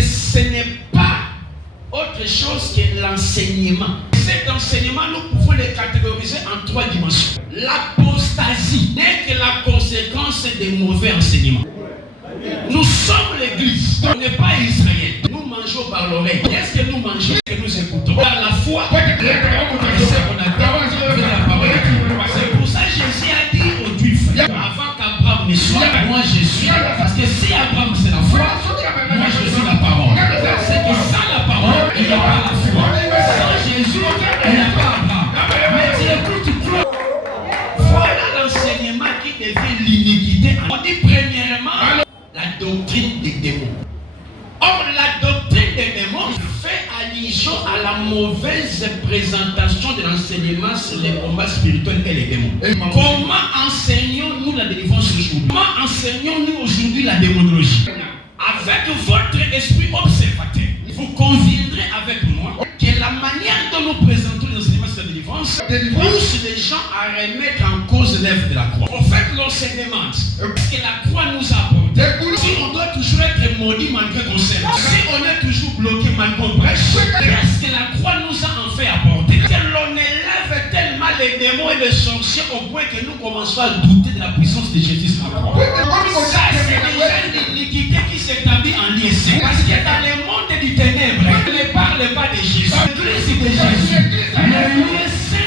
Ce n'est pas autre chose que l'enseignement. Cet enseignement, nous pouvons le catégoriser en 3 dimensions. L'apostasie n'est que la conséquence des mauvais enseignements. Nous sommes l'église, on n'est pas Israël. Nous mangeons par l'oreille. Qu'est-ce que nous mangeons? Que nous écoutons par la foi. C'est pour ça que Jésus a dit aux Juifs, avant qu'Abraham ne soit, moi je suis. Parce que si Abraham c'est la foi, moi je suis la parole. C'est que sans la parole, il n'y a pas la foi. Sans Jésus, il n'y a pas Abraham. Mais tu écoutes, tu crois. Voilà l'enseignement qui devient l'iniquité. On dit premièrement la doctrine des démons. Or, la doctrine des démons fait allusion à la mauvaise présentation de l'enseignement sur les combats spirituels et les démons. Comment enseignons-nous la délivrance aujourd'hui? Comment enseignons-nous aujourd'hui la démonologie? Avec votre esprit observateur, vous conviendrez avec moi que la manière dont nous présentons l'enseignement sur la délivrance pousse les gens à remettre en cause l'œuvre de la croix. En fait, l'on se demande ce que la croix nous a apporté. Si on doit toujours être maudit malgré qu'on s'aime, si on est toujours bloqué malgré qu'on prêche, qu'est-ce que la croix nous a en fait apporté? Que l'on élève tellement les démons et les sorciers au point que nous commençons à douter de la puissance de Jésus sur la croix. Ça, c'est déjà une iniquité qui s'établit en liaison. Parce que dans le monde du ténèbres, on ne parle pas de Jésus. L'église de Jésus.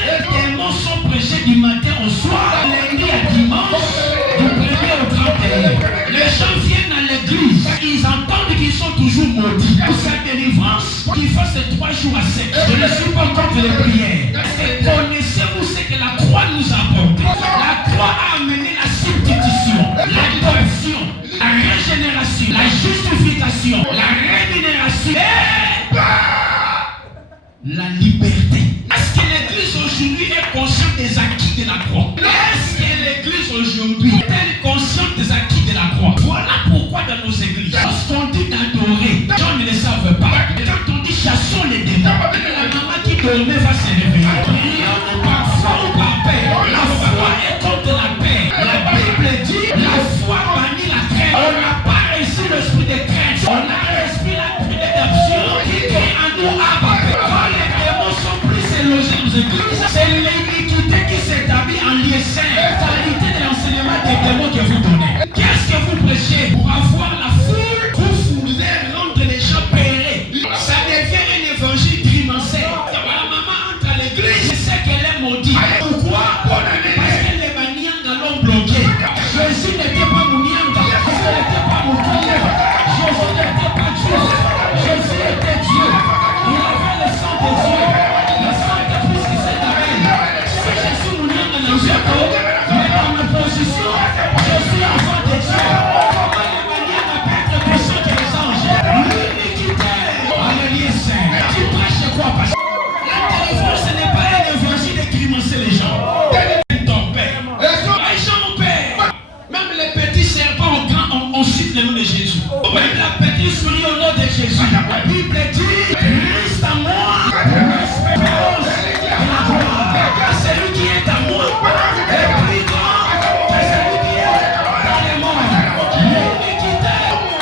Les démons sont prêchés du matin au soir, lundi à dimanche, du 1er au 31. Les gens viennent à l'église, ils entendent qu'ils sont toujours maudits. Pour sa délivrance, qu'ils fassent 3 jours à 7. Je ne suis pas contre les prières. Connaissez-vous ce que la croix nous a apporté? La croix a amené la substitution, l'adoption, la régénération, la justification, la rémunération et la liberté. Est-ce que l'église aujourd'hui est consciente des acquis de la croix? Est-ce que l'église aujourd'hui est consciente des acquis de la croix? Voilà pourquoi dans nos églises, lorsqu'on dit d'adorer, les gens ne le savent pas. Quand on dit chassons les démons, la maman qui dormait va se réveiller. Prions par foi ou par paix. La foi est contre la paix. La Bible dit la foi bannit la crainte. On n'a pas reçu l'esprit de crainte. On a reçu l'esprit d'adoption qui crie en nous Abba. Quand les démons sont plus élogés aux églises, c'est l'iniquité qui s'établit en liaison. Qualité de l'enseignement des démons que vous donnez. Qu'est-ce que vous prêchez? Pour avoir la foule, vous voulez rendre les gens pérés. Ça devient un évangile trimestriel. La maman entre à l'église, je sais qu'elle est maudite. Pourquoi? Parce que les Banyanga l'ont bloqué. Jésus n'était pas Mounianga. Jésus n'était pas Moukouya. Jésus n'était pas Dieu. Jésus était Dieu. Il avait le sang de Dieu. Le sang de Christ qui s'est lavé. Si je suis Mounianga dans ce corps, mais dans ma position, je suis enfant de Dieu. Comment les Banyanga peuvent être plus saints que les anges? L'iniquité. Alléluia Saint. Tu prêches quoi? Parce que la délivrance, ce n'est pas un évangile de criminaliser les gens. Même les petits serpents on cite le nom de Jésus. Même la petite souris au nom de Jésus. La Bible dit Christ à moi, l'espérance et la gloire. Celui qui est à moi est plus grand que celui qui est dans les mondes. L'iniquité,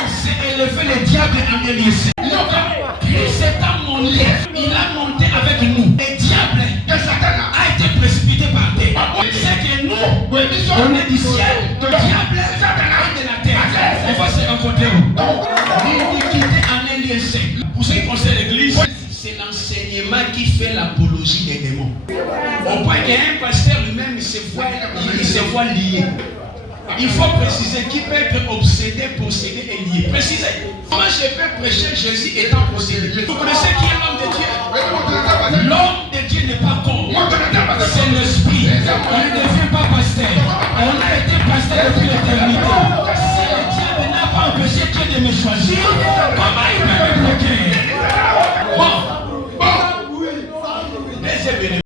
c'est élever le diable en Élysée. Christ est à mon lit. Il a monté avec nous. Le diable a été précipité par terre. C'est que nous, on est du ciel. Le diable est de la terre. On va se rencontrer où? L'iniquité en Élysée. Pour ce qui concerne l'église, c'est l'enseignement qui fait l'apologie des démons. Au point qu'un pasteur lui-même il se voit lié. Il faut préciser qui peut être obsédé, possédé et lié. Précisez. Comment je peux prêcher Jésus étant possédé? Vous connaissez qui est l'homme de Dieu? L'homme de Dieu n'est pas con. C'est l'esprit. On ne devient pas pasteur. On a été pasteur